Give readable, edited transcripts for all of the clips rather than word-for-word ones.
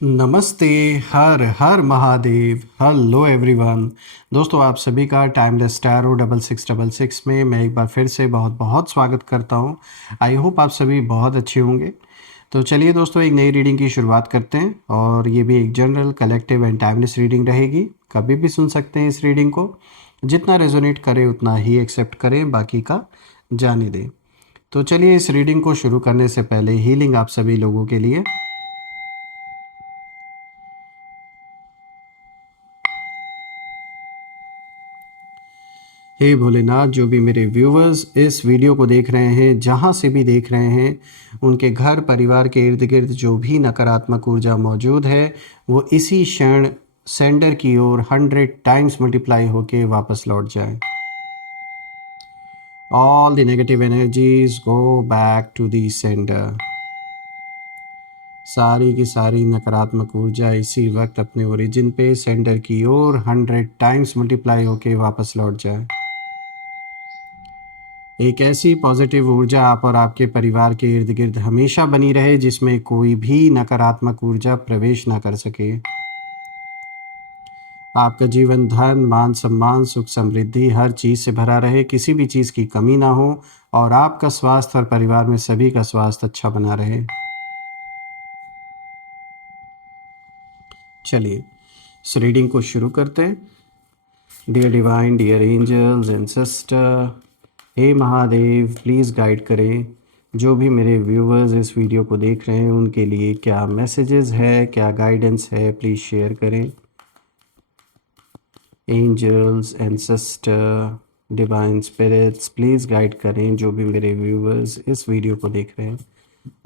नमस्ते। हर हर महादेव। Hello everyone. दोस्तों, आप सभी का टाइमलेस टैरो 6666 में मैं एक बार फिर से बहुत बहुत स्वागत करता हूं। आई होप आप सभी बहुत अच्छे होंगे। तो चलिए दोस्तों, एक नई रीडिंग की शुरुआत करते हैं और ये भी एक general collective and timeless reading रहेगी। कभी भी सुन सकते हैं इस रीडिंग को। जितना रेजोनेट करे उतना ही एक्सेप्ट करें, बाकी का जाने दें। तो चलिए, इस रीडिंग को शुरू करने से पहले हीलिंग आप सभी लोगों के लिए। हे भोलेनाथ, जो भी मेरे व्यूवर्स इस वीडियो को देख रहे हैं, जहाँ से भी देख रहे हैं, उनके घर परिवार के इर्द गिर्द जो भी नकारात्मक ऊर्जा मौजूद है वो इसी क्षण सेंडर की ओर 100 टाइम्स मल्टीप्लाई होके वापस लौट जाए। All the negative energies go back to the sender. सारी की सारी नकारात्मक ऊर्जा इसी वक्त अपने ओरिजिन पे सेंडर की ओर 100 टाइम्स मल्टीप्लाई होके वापस लौट जाए। एक ऐसी पॉजिटिव ऊर्जा आप और आपके परिवार के इर्द गिर्द हमेशा बनी रहे, जिसमें कोई भी नकारात्मक ऊर्जा प्रवेश ना कर सके। आपका जीवन धन मान सम्मान सुख समृद्धि हर चीज़ से भरा रहे, किसी भी चीज़ की कमी ना हो और आपका स्वास्थ्य और परिवार में सभी का स्वास्थ्य अच्छा बना रहे। चलिए, इस रीडिंग को शुरू करते हैं। Dear divine, dear angels and sister, हे महादेव, प्लीज़ गाइड करें जो भी मेरे व्यूवर्स इस वीडियो को देख रहे हैं उनके लिए क्या मैसेजेस है, क्या गाइडेंस है, प्लीज़ शेयर करें। Angels and sister, divine spirits, please guide करें जो भी मेरे व्यूवर्स इस वीडियो को देख रहे हैं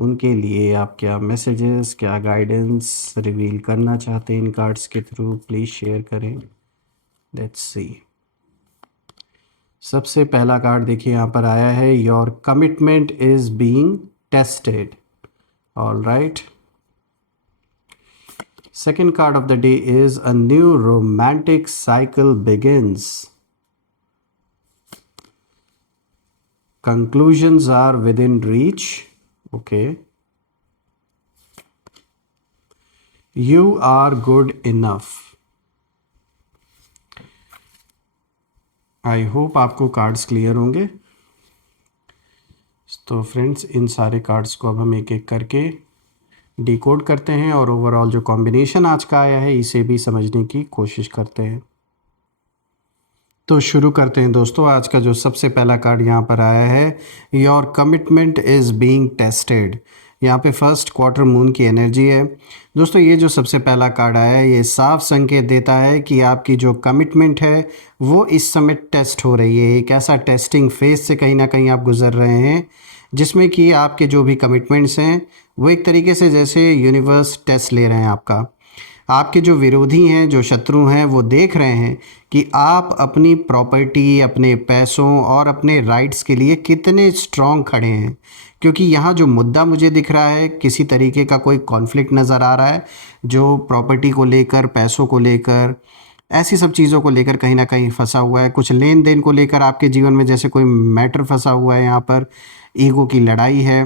उनके लिए आप क्या मैसेजेस, क्या गाइडेंस रिवील करना चाहते हैं इन कार्ड्स के थ्रू, प्लीज़ शेयर करें। Let's see. सबसे पहला कार्ड देखिए यहाँ पर आया है, your commitment is being tested. All right. Second card of the day is a new romantic cycle begins. Conclusions are within reach. Okay. You are good enough. I hope आपको cards clear होंगे। तो friends, इन सारे cards को अब हम एक एक करके डिकोड करते हैं और ओवरऑल जो कॉम्बिनेशन आज का आया है इसे भी समझने की कोशिश करते हैं। तो शुरू करते हैं दोस्तों। आज का जो सबसे पहला कार्ड यहाँ पर आया है, your commitment is being tested. यहाँ पे फर्स्ट क्वार्टर मून की एनर्जी है दोस्तों। ये जो सबसे पहला कार्ड आया है ये साफ संकेत देता है कि आपकी जो कमिटमेंट है वो इस समय टेस्ट हो रही है। एक ऐसा टेस्टिंग फेज से कहीं ना कहीं आप गुजर रहे हैं जिसमें कि आपके जो भी कमिटमेंट्स हैं वो एक तरीके से जैसे यूनिवर्स टेस्ट ले रहे हैं आपका। आपके जो विरोधी हैं, जो शत्रु हैं, वो देख रहे हैं कि आप अपनी प्रॉपर्टी, अपने पैसों और अपने राइट्स के लिए कितने स्ट्रांग खड़े हैं। क्योंकि यहाँ जो मुद्दा मुझे दिख रहा है, किसी तरीके का कोई कॉन्फ्लिक्ट नज़र आ रहा है जो प्रॉपर्टी को लेकर, पैसों को लेकर, ऐसी सब चीज़ों को लेकर कहीं ना कहीं फंसा हुआ है। कुछ लेन देन को लेकर आपके जीवन में जैसे कोई मैटर फंसा हुआ है। यहाँ पर ईगो की लड़ाई है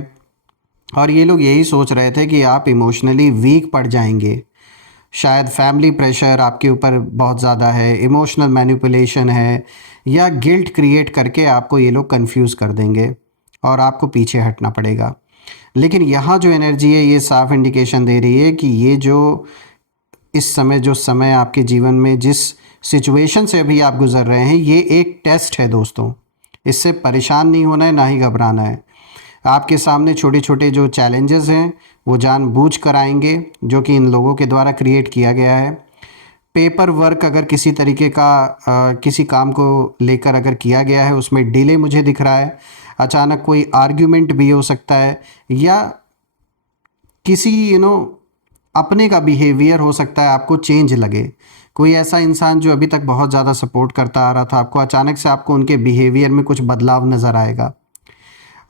और ये लोग यही सोच रहे थे कि आप इमोशनली वीक पड़ जाएंगे। शायद फैमिली प्रेशर आपके ऊपर बहुत ज़्यादा है, इमोशनल मैनिपुलेशन है, या गिल्ट क्रिएट करके आपको ये लोग कंफ्यूज कर देंगे और आपको पीछे हटना पड़ेगा। लेकिन यहाँ जो एनर्जी है ये साफ इंडिकेशन दे रही है कि ये जो इस समय जो समय आपके जीवन में जिस सिचुएशन से अभी आप गुजर रहे हैं ये एक टेस्ट है दोस्तों। इससे परेशान नहीं होना है, ना ही घबराना है। आपके सामने छोटे छोटे जो चैलेंजेस हैं वो जानबूझ कर आएंगे, जो कि इन लोगों के द्वारा क्रिएट किया गया है। पेपर वर्क अगर किसी तरीके का किसी काम को लेकर अगर किया गया है उसमें डिले मुझे दिख रहा है। अचानक कोई आर्ग्यूमेंट भी हो सकता है, या किसी अपने का बिहेवियर हो सकता है आपको चेंज लगे। कोई ऐसा इंसान जो अभी तक बहुत ज़्यादा सपोर्ट करता आ रहा था आपको, अचानक से आपको उनके बिहेवियर में कुछ बदलाव नज़र आएगा।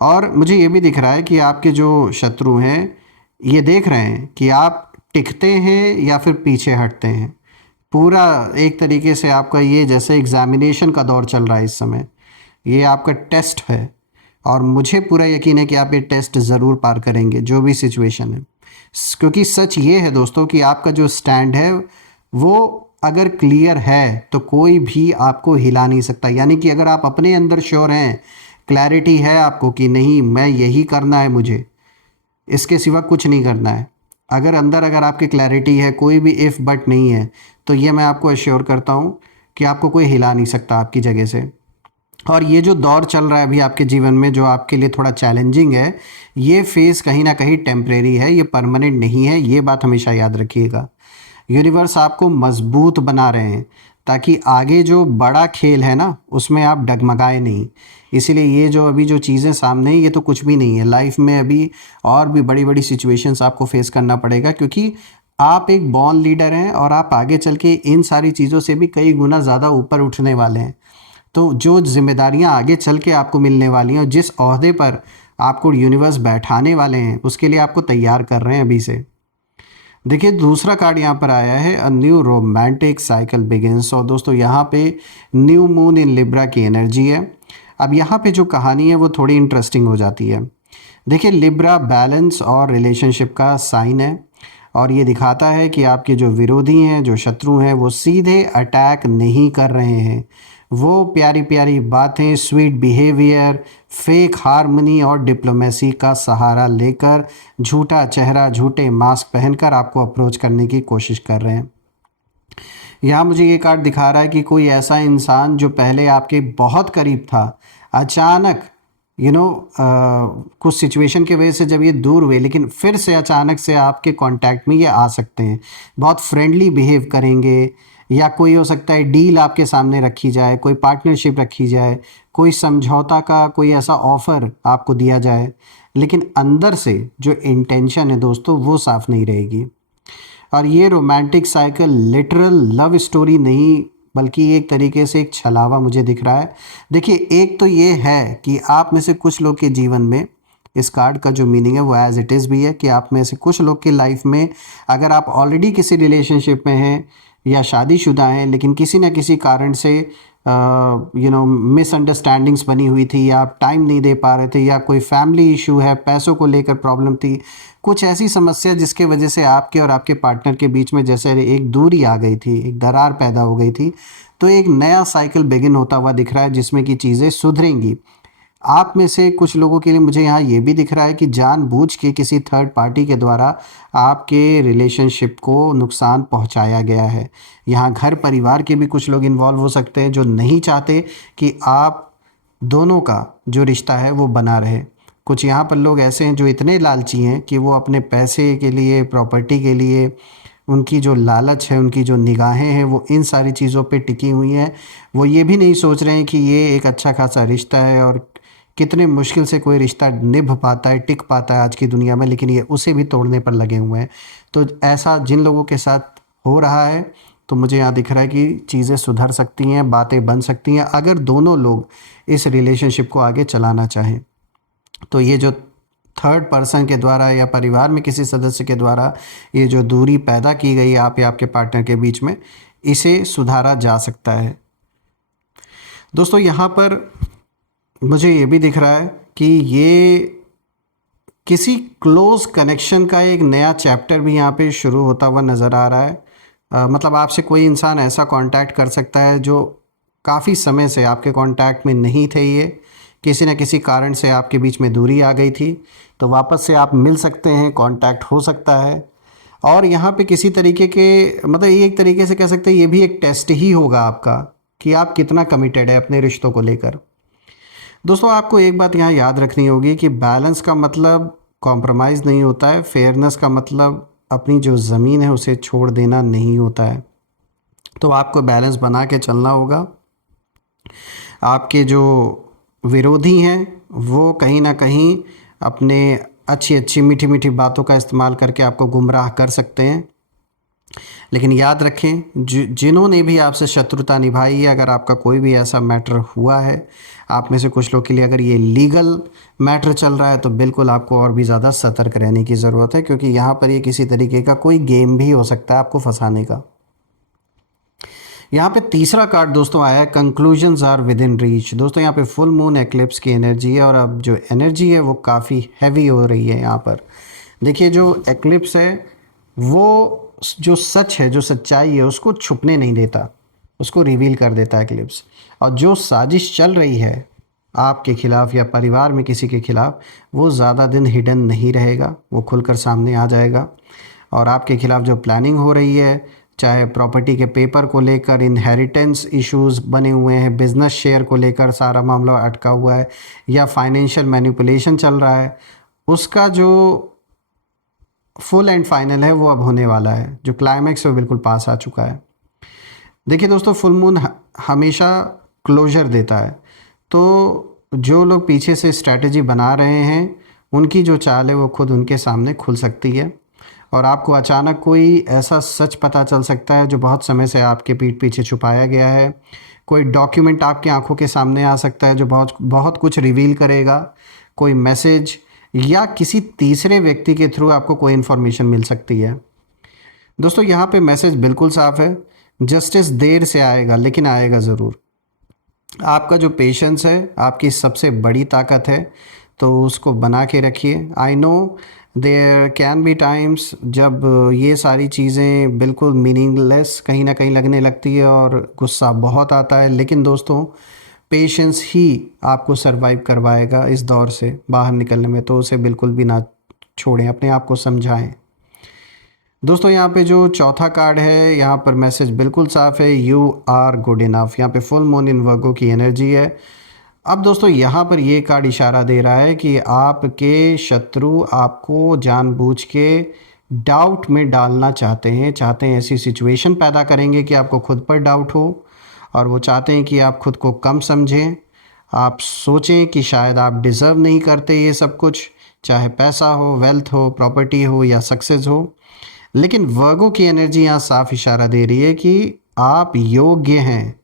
और मुझे ये भी दिख रहा है कि आपके जो शत्रु हैं ये देख रहे हैं कि आप टिकते हैं या फिर पीछे हटते हैं। पूरा एक तरीके से आपका ये जैसे एग्ज़ामिनेशन का दौर चल रहा है इस समय। ये आपका टेस्ट है और मुझे पूरा यकीन है कि आप ये टेस्ट ज़रूर पार करेंगे जो भी सिचुएशन है। क्योंकि सच ये है दोस्तों कि आपका जो स्टैंड है वो अगर क्लियर है तो कोई भी आपको हिला नहीं सकता। यानी कि अगर आप अपने अंदर श्योर हैं, क्लैरिटी है आपको कि नहीं मैं यही करना है, मुझे इसके सिवा कुछ नहीं करना है, अगर आपकी क्लैरिटी है, कोई भी इफ़ बट नहीं है, तो ये मैं आपको एश्योर करता हूँ कि आपको कोई हिला नहीं सकता आपकी जगह से। और ये जो दौर चल रहा है अभी आपके जीवन में जो आपके लिए थोड़ा चैलेंजिंग है, ये फेज़ कहीं ना कहीं टेम्परेरी है, ये परमानेंट नहीं है, ये बात हमेशा याद रखिएगा। यूनिवर्स आपको मजबूत बना रहे हैं ताकि आगे जो बड़ा खेल है ना उसमें आप डगमगाए नहीं। इसीलिए ये जो अभी जो चीज़ें सामने हैं ये तो कुछ भी नहीं है लाइफ में। अभी और भी बड़ी बड़ी सिचुएशंस आपको फेस करना पड़ेगा, क्योंकि आप एक बॉर्न लीडर हैं और आप आगे चल के इन सारी चीज़ों से भी कई गुना ज़्यादा ऊपर उठने वाले हैं। तो जो जिम्मेदारियां आगे चल के आपको मिलने वाली हैं और जिस ओहदे पर आपको यूनिवर्स बैठाने वाले हैं उसके लिए आपको तैयार कर रहे हैं अभी से। देखिए दूसरा कार्ड यहाँ पर आया है, अ न्यू रोमांटिक साइकिल बिगिंस। और दोस्तों यहाँ पे न्यू मून इन लिब्रा की एनर्जी है। अब यहाँ पे जो कहानी है वो थोड़ी इंटरेस्टिंग हो जाती है। देखिए लिब्रा बैलेंस और रिलेशनशिप का साइन है और ये दिखाता है कि आपके जो विरोधी हैं, जो शत्रु हैं, वो सीधे अटैक नहीं कर रहे हैं। वो प्यारी प्यारी बातें, स्वीट बिहेवियर, फेक हार्मनी और डिप्लोमेसी का सहारा लेकर झूठा चेहरा, झूठे मास्क पहनकर आपको अप्रोच करने की कोशिश कर रहे हैं। यहाँ मुझे ये कार्ड दिखा रहा है कि कोई ऐसा इंसान जो पहले आपके बहुत करीब था, अचानक कुछ सिचुएशन की वजह से जब ये दूर हुए, लेकिन फिर से अचानक से आपके कांटेक्ट में ये आ सकते हैं। बहुत फ्रेंडली बिहेव करेंगे, या कोई हो सकता है डील आपके सामने रखी जाए, कोई पार्टनरशिप रखी जाए, कोई समझौता का कोई ऐसा ऑफ़र आपको दिया जाए, लेकिन अंदर से जो इंटेंशन है दोस्तों वो साफ़ नहीं रहेगी। और ये romantic cycle literal love story नहीं, बल्कि एक तरीके से एक छलावा मुझे दिख रहा है। देखिए एक तो ये है कि आप में से कुछ लोग के जीवन में इस कार्ड का जो मीनिंग है वो एज इट इज़ भी है कि आप में से कुछ लोग की लाइफ में अगर आप ऑलरेडी किसी रिलेशनशिप में हैं या शादीशुदा हैं, लेकिन किसी न किसी कारण से मिसअंडरस्टैंडिंग्स बनी हुई थी, या आप टाइम नहीं दे पा रहे थे, या कोई फैमिली इशू है, पैसों को लेकर प्रॉब्लम थी, कुछ ऐसी समस्या जिसके वजह से आपके और आपके पार्टनर के बीच में जैसे एक दूरी आ गई थी, एक दरार पैदा हो गई थी, तो एक नया साइकिल बिगिन होता हुआ दिख रहा है जिसमें कि चीज़ें सुधरेंगी। आप में से कुछ लोगों के लिए मुझे यहाँ ये भी दिख रहा है कि जानबूझ के किसी थर्ड पार्टी के द्वारा आपके रिलेशनशिप को नुकसान पहुँचाया गया है। यहाँ घर परिवार के भी कुछ लोग इन्वॉल्व हो सकते हैं जो नहीं चाहते कि आप दोनों का जो रिश्ता है वो बना रहे। कुछ यहाँ पर लोग ऐसे हैं जो इतने लालची हैं कि वो अपने पैसे के लिए, प्रॉपर्टी के लिए, उनकी जो लालच है, उनकी जो निगाहें हैं वो इन सारी चीज़ों पे टिकी हुई हैं। वो ये भी नहीं सोच रहे हैं कि ये एक अच्छा खासा रिश्ता है और कितने मुश्किल से कोई रिश्ता निभ पाता है, टिक पाता है आज की दुनिया में, लेकिन ये उसे भी तोड़ने पर लगे हुए हैं। तो ऐसा जिन लोगों के साथ हो रहा है तो मुझे यहाँ दिख रहा है कि चीज़ें सुधर सकती हैं, बातें बन सकती हैं अगर दोनों लोग इस रिलेशनशिप को आगे चलाना चाहें। तो ये जो थर्ड पर्सन के द्वारा या परिवार में किसी सदस्य के द्वारा ये जो दूरी पैदा की गई आप या आपके पार्टनर के बीच में, इसे सुधारा जा सकता है। दोस्तों यहाँ पर मुझे ये भी दिख रहा है कि ये किसी क्लोज़ कनेक्शन का एक नया चैप्टर भी यहाँ पे शुरू होता हुआ नज़र आ रहा है। मतलब आपसे कोई इंसान ऐसा कांटेक्ट कर सकता है जो काफ़ी समय से आपके कांटेक्ट में नहीं थे, ये किसी न किसी कारण से आपके बीच में दूरी आ गई थी, तो वापस से आप मिल सकते हैं, कांटेक्ट हो सकता है। और यहाँ पे किसी तरीके के मतलब ये एक तरीके से कह सकते हैं ये भी एक टेस्ट ही होगा आपका कि आप कितना कमिटेड है अपने रिश्तों को लेकर। दोस्तों आपको एक बात यहाँ याद रखनी होगी कि बैलेंस का मतलब कॉम्प्रोमाइज़ नहीं होता है, फेयरनेस का मतलब अपनी जो ज़मीन है उसे छोड़ देना नहीं होता है। तो आपको बैलेंस बना के चलना होगा। आपके जो विरोधी हैं वो कहीं ना कहीं अपने अच्छी अच्छी मीठी मीठी बातों का इस्तेमाल करके आपको गुमराह कर सकते हैं, लेकिन याद रखें जिन्होंने भी आपसे शत्रुता निभाई है, अगर आपका कोई भी ऐसा मैटर हुआ है, आप में से कुछ लोग के लिए अगर ये लीगल मैटर चल रहा है, तो बिल्कुल आपको और भी ज़्यादा सतर्क रहने की ज़रूरत है, क्योंकि यहाँ पर ये किसी तरीके का कोई गेम भी हो सकता है आपको फंसाने का। यहाँ पे तीसरा कार्ड दोस्तों आया है, conclusions are within reach. दोस्तों यहाँ पे फुल मून एक्लिप्स की एनर्जी है और अब जो एनर्जी है वो काफ़ी हैवी हो रही है यहाँ पर। देखिए जो एक्लिप्स है वो जो सच है, जो सच्चाई है, उसको छुपने नहीं देता, उसको रिवील कर देता है एक्लिप्स। और जो साजिश चल रही है आपके खिलाफ या परिवार में किसी के खिलाफ, वो ज़्यादा दिन हिडन नहीं रहेगा, वो खुलकर सामने आ जाएगा। और आपके खिलाफ जो प्लानिंग हो रही है, चाहे प्रॉपर्टी के पेपर को लेकर, इनहेरिटेंस इश्यूज बने हुए हैं, बिजनेस शेयर को लेकर सारा मामला अटका हुआ है, या फाइनेंशियल मैनिपुलेशन चल रहा है, उसका जो फुल एंड फाइनल है वो अब होने वाला है। जो क्लाइमैक्स है वो बिल्कुल पास आ चुका है। देखिए दोस्तों, फुल मून हमेशा क्लोजर देता है। तो जो लोग पीछे से स्ट्रैटेजी बना रहे हैं, उनकी जो चाल है वो खुद उनके सामने खुल सकती है। और आपको अचानक कोई ऐसा सच पता चल सकता है जो बहुत समय से आपके पीठ पीछे छुपाया गया है। कोई डॉक्यूमेंट आपकी आंखों के सामने आ सकता है जो बहुत बहुत कुछ रिवील करेगा। कोई मैसेज या किसी तीसरे व्यक्ति के थ्रू आपको कोई इन्फॉर्मेशन मिल सकती है। दोस्तों यहाँ पे मैसेज बिल्कुल साफ है, जस्टिस देर से आएगा लेकिन आएगा ज़रूर। आपका जो पेशेंस है आपकी सबसे बड़ी ताकत है, तो उसको बना के रखिए। I know there can be times जब ये सारी चीज़ें बिल्कुल मीनिंगलेस कहीं ना कहीं लगने लगती है और गुस्सा बहुत आता है, लेकिन दोस्तों पेशेंस ही आपको सरवाइव करवाएगा इस दौर से बाहर निकलने में। तो उसे बिल्कुल भी ना छोड़ें, अपने आप को समझाएं। दोस्तों यहाँ पे जो चौथा कार्ड है, यहाँ पर मैसेज बिल्कुल साफ है, यू आर गुड इनफ। यहाँ पे फुल मून इन वर्गो की एनर्जी है। अब दोस्तों यहाँ पर ये कार्ड इशारा दे रहा है कि आपके शत्रु आपको जानबूझ के डाउट में डालना चाहते हैं ऐसी सिचुएशन पैदा करेंगे कि आपको खुद पर डाउट हो। और वो चाहते हैं कि आप खुद को कम समझें, आप सोचें कि शायद आप डिज़र्व नहीं करते ये सब कुछ, चाहे पैसा हो, वेल्थ हो, प्रॉपर्टी हो या सक्सेस हो। लेकिन वर्गो की एनर्जी यहाँ साफ इशारा दे रही है कि आप योग्य हैं।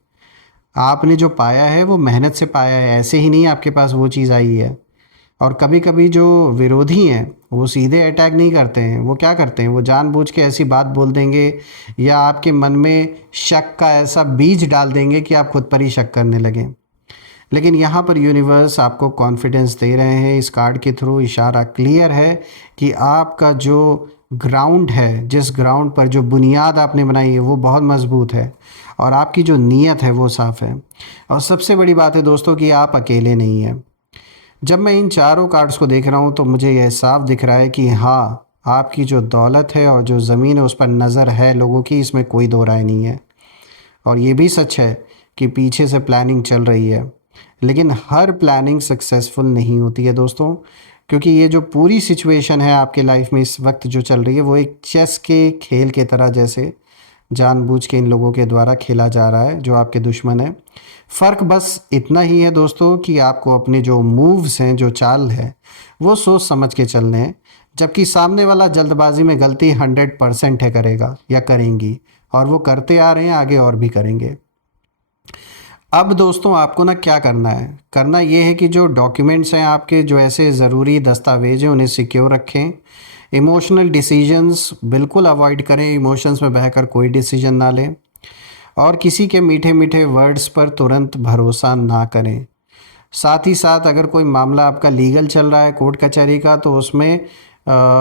आपने जो पाया है वो मेहनत से पाया है, ऐसे ही नहीं आपके पास वो चीज़ आई है। और कभी कभी जो विरोधी हैं वो सीधे अटैक नहीं करते हैं, वो क्या करते हैं, वो जानबूझ के ऐसी बात बोल देंगे या आपके मन में शक का ऐसा बीज डाल देंगे कि आप खुद पर ही शक करने लगें। लेकिन यहाँ पर यूनिवर्स आपको कॉन्फिडेंस दे रहे हैं, इस कार्ड के थ्रू इशारा क्लियर है कि आपका जो ग्राउंड है, जिस ग्राउंड पर जो बुनियाद आपने बनाई है वो बहुत मजबूत है और आपकी जो नीयत है वो साफ़ है। और सबसे बड़ी बात है दोस्तों कि आप अकेले नहीं हैं। जब मैं इन चारों कार्ड्स को देख रहा हूँ तो मुझे यह साफ दिख रहा है कि हाँ, आपकी जो दौलत है और जो ज़मीन है उस पर नज़र है लोगों की, इसमें कोई दो राय नहीं है। और ये भी सच है कि पीछे से प्लानिंग चल रही है, लेकिन हर प्लानिंग सक्सेसफुल नहीं होती है दोस्तों। क्योंकि ये जो पूरी सिचुएशन है आपके लाइफ में इस वक्त जो चल रही है वो एक चेस के खेल के तरह जैसे जानबूझ के इन लोगों के द्वारा खेला जा रहा है जो आपके दुश्मन है। फ़र्क बस इतना ही है दोस्तों कि आपको अपने जो मूव्स हैं, जो चाल है, वो सोच समझ के चलने हैं। जबकि सामने वाला जल्दबाजी में गलती 100% है करेगा या करेंगी, और वो करते आ रहे हैं, आगे और भी करेंगे। अब दोस्तों आपको ना क्या करना है, करना ये है कि जो डॉक्यूमेंट्स हैं आपके, जो ऐसे ज़रूरी दस्तावेज हैं, उन्हें सिक्योर रखें। इमोशनल डिसीजंस बिल्कुल अवॉइड करें, इमोशंस में बहकर कोई डिसीजन ना लें। और किसी के मीठे मीठे वर्ड्स पर तुरंत भरोसा ना करें। साथ ही साथ अगर कोई मामला आपका लीगल चल रहा है कोर्ट कचहरी का, तो उसमें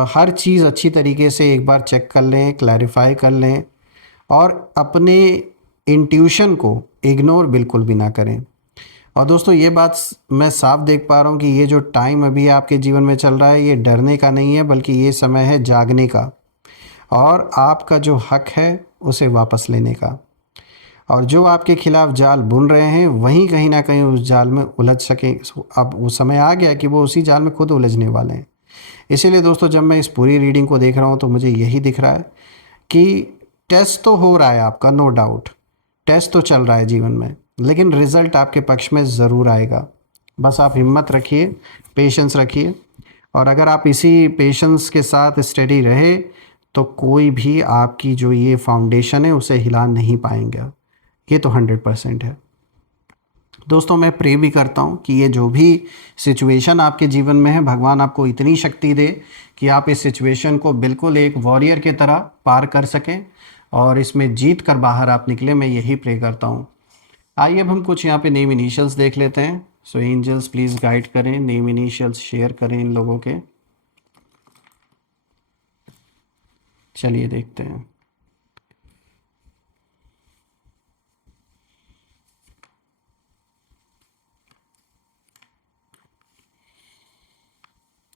हर चीज़ अच्छी तरीके से एक बार चेक कर लें, क्लैरिफाई कर लें। और अपने इंट्यूशन को इग्नोर बिल्कुल भी ना करें। और दोस्तों ये बात मैं साफ देख पा रहा हूँ कि ये जो टाइम अभी आपके जीवन में चल रहा है ये डरने का नहीं है, बल्कि ये समय है जागने का और आपका जो हक है उसे वापस लेने का। और जो आपके खिलाफ जाल बुन रहे हैं वहीं कहीं ना कहीं उस जाल में उलझ सकें। अब वो समय आ गया कि वो उसी जाल में खुद उलझने वाले हैं। इसीलिए दोस्तों जब मैं इस पूरी रीडिंग को देख रहा हूँ तो मुझे यही दिख रहा है कि टेस्ट तो हो रहा है आपका, नो डाउट, टेस्ट तो चल रहा है जीवन में, लेकिन रिज़ल्ट आपके पक्ष में ज़रूर आएगा। बस आप हिम्मत रखिए, पेशेंस रखिए, और अगर आप इसी पेशेंस के साथ स्टडी रहे तो कोई भी आपकी जो ये फाउंडेशन है उसे हिला नहीं पाएंगे। ये तो 100% है। दोस्तों मैं प्रे भी करता हूँ कि ये जो भी सिचुएशन आपके जीवन में है, भगवान आपको इतनी शक्ति दे कि आप इस सिचुएशन को बिल्कुल एक वॉरियर की तरह पार कर सकें और इसमें जीत कर बाहर आप निकले। मैं यही प्रे करता हूँ। आइए अब हम कुछ यहाँ पे नेम इनिशियल्स देख लेते हैं। सो एंजल्स प्लीज़ गाइड करें, नेम इनिशियल्स शेयर करें इन लोगों के। चलिए देखते हैं।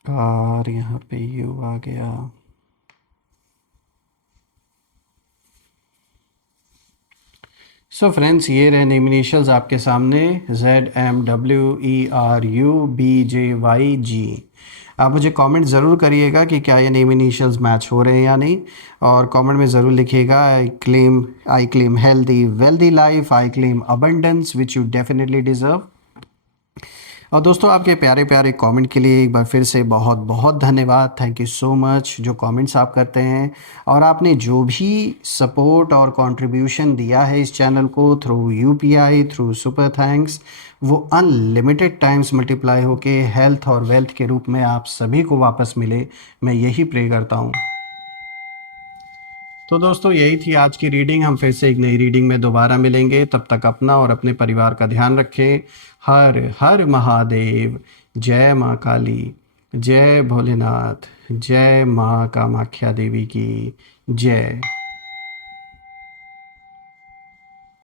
और यहाँ पे यू आ गया। सो फ्रेंड्स, ये रहे नेम इनिशियल्स आपके सामने, ZMWERUBJYG। आप मुझे कमेंट ज़रूर करिएगा कि क्या ये नेम इनिशियल्स मैच हो रहे हैं या नहीं, और कमेंट में ज़रूर लिखिएगा I claim healthy wealthy life, I claim abundance which you definitely deserve. और दोस्तों, आपके प्यारे प्यारे कमेंट के लिए एक बार फिर से बहुत बहुत धन्यवाद। थैंक यू सो मच जो कमेंट्स आप करते हैं, और आपने जो भी सपोर्ट और कंट्रीब्यूशन दिया है इस चैनल को through UPI, through super thanks, वो अनलिमिटेड टाइम्स मल्टीप्लाई होके हेल्थ और वेल्थ के रूप में आप सभी को वापस मिले, मैं यही प्रे करता हूँ। तो दोस्तों, यही थी आज की रीडिंग। हम फिर से एक नई रीडिंग में दोबारा मिलेंगे। तब तक अपना और अपने परिवार का ध्यान रखें। हर हर महादेव। जय माँ काली, जय भोलेनाथ, जय माँ कामाख्या देवी की जय।